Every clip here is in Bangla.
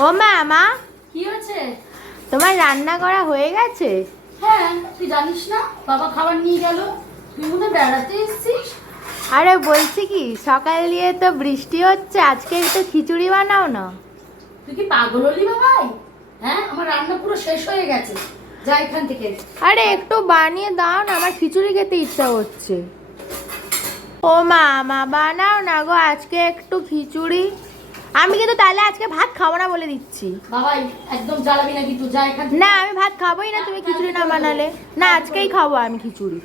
ও মা মা কি হয়েছে? তোমার রান্না করা হয়ে গেছে? হ্যাঁ তুই জানিস না? বাবা খাবার নিয়ে গেল। তুই মনে বেড়াতে এসেছিস? আরে বলছি কি সকাল দিয়ে তো বৃষ্টি হচ্ছে আজকে একটু খিচুড়ি বানাও না। তুই কি পাগল হলি বাবাই? হ্যাঁ আমার রান্না পুরো শেষ হয়ে গেছে। যা এখান থেকে। আরে একটু বানিয়ে দাও না আমার খিচুড়ি খেতে ইচ্ছা হচ্ছে ও মা মা বানাও না গো আজকে একটু খিচুড়ি। আমি কিন্তু তাহলে আজকে ভাত খাব না বলে দিচ্ছি। একদম জ্বালাবি না কিন্তু যা এখান না আমি ভাত খাবোই না তুমি খিচুড়ি না বানালে। না আজকেই খাব আমি খিচুড়ি।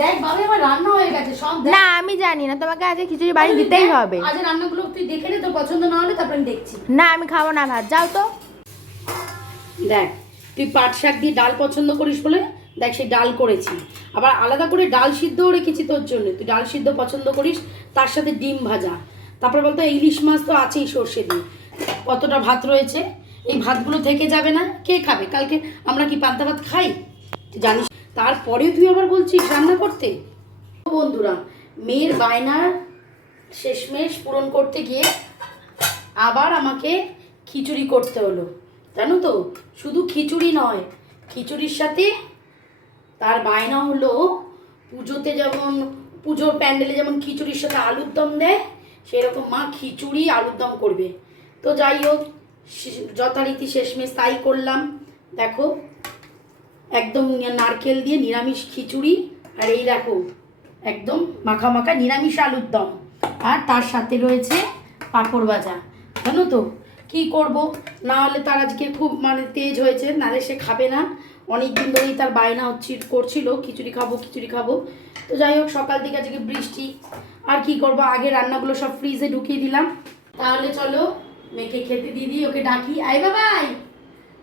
দেখ বাবাই আমার রান্না হয়ে গেছে সব না আমি জানি না তোমাকে আজকে খিচুড়ি বানিয়ে দিতেই হবে। আজ রান্নাগুলো তুই দেখে নে তোর পছন্দ না হলে তারপরে আমি দেখছি। না আমি খাব না ভাত যাও তো। দেখ তুই পাট শাক দিয়ে ডাল পছন্দ করিস বলে দেখ সেই ডাল করেছি। আবার আলাদা করে ডাল সিদ্ধও রেখেছি তোর জন্য তুই ডাল সিদ্ধ পছন্দ করিস তার সাথে ডিম ভাজা। তারপর বলতো ইলিশ মাছ তো আছেই সর্ষে দিয়ে। কতটা ভাত রয়েছে? এই ভাতগুলো থেকে যাবে না? কে খাবে? কালকে আমরা কি পান্তা ভাত খাই? জানিস, তারপরেও তুই আবার বলছিস রান্না করতে? বন্ধুরা, মেয়ের বায়নার শেষমেশ পূরণ করতে গিয়ে আবার আমাকে খিচুড়ি করতে হলো। জানো তো, শুধু খিচুড়ি নয়, খিচুড়ির সাথে তার বায়না হলো পুজোতে যেমন, পুজোর প্যান্ডেলে যেমন খিচুড়ির সাথে আলুর দম দেয় সেরকম মা খিচুড়ি আলুর দম করবে। তো যাই হোক যথারীতি শেষমেশ তাই করলাম। দেখো, একদম নারকেল দিয়ে নিরামিষ খিচুড়ি, আর এই দেখো, একদম মাখা মাখা নিরামিষ আলুর দম। আর তার সাথে রয়েছে পাঁপড় ভাজা। জানো তো, কি করব? না হলে তার আজকে খুব মানে তেজ হয়েছে নাহলে সে খাবে না। অনেক দিন ধরেই তার বায়না হচ্ছিল করছিল খিচুড়ি খাব খিচুড়ি খাব। তো যাই হোক সকাল থেকে আজকে বৃষ্টি। আর কি করব? আগে রান্নাগুলো সব ফ্রিজে ঢুকিয়ে দিলাম। তাহলে চলো মেয়েকে খেতে দিয়ে দিই ওকে ডাকি। আই বাবাই!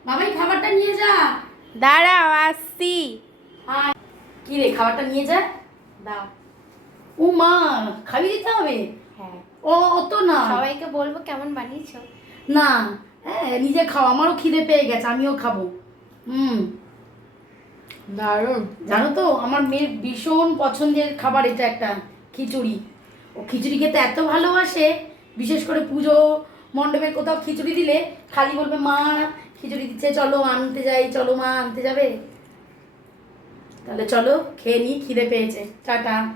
বাবাই খাবারটা নিয়ে যা। দাঁড়াও আসছি। আয় কি রে খাবারটা নিয়ে যা। দাও। ও মা খাবি দিতে হবে? হ্যাঁ। ও অত না। সবাইকে বলব কেমন বানিয়েছো? না হ্যাঁ নিজে খাও। আমারও খিদে পেয়ে গেছে আমিও খাব। হুম। দারুণ। জানো তো, আমার মেয়ের ভীষণ পছন্দের খাবার এটা একটা, খিচুড়ি। ও খিচুড়ি খেতে এত ভালোবাসে, বিশেষ করে পুজো মণ্ডপে কোথাও খিচুড়ি দিলে খালি বলবে, মা, খিচুড়ি দিচ্ছে, চলো আনতে যাই, চলো মা, আনতে যাবে? তাহলে চলো, খেয়ে নিই খিদে পেয়েছে। টাটা।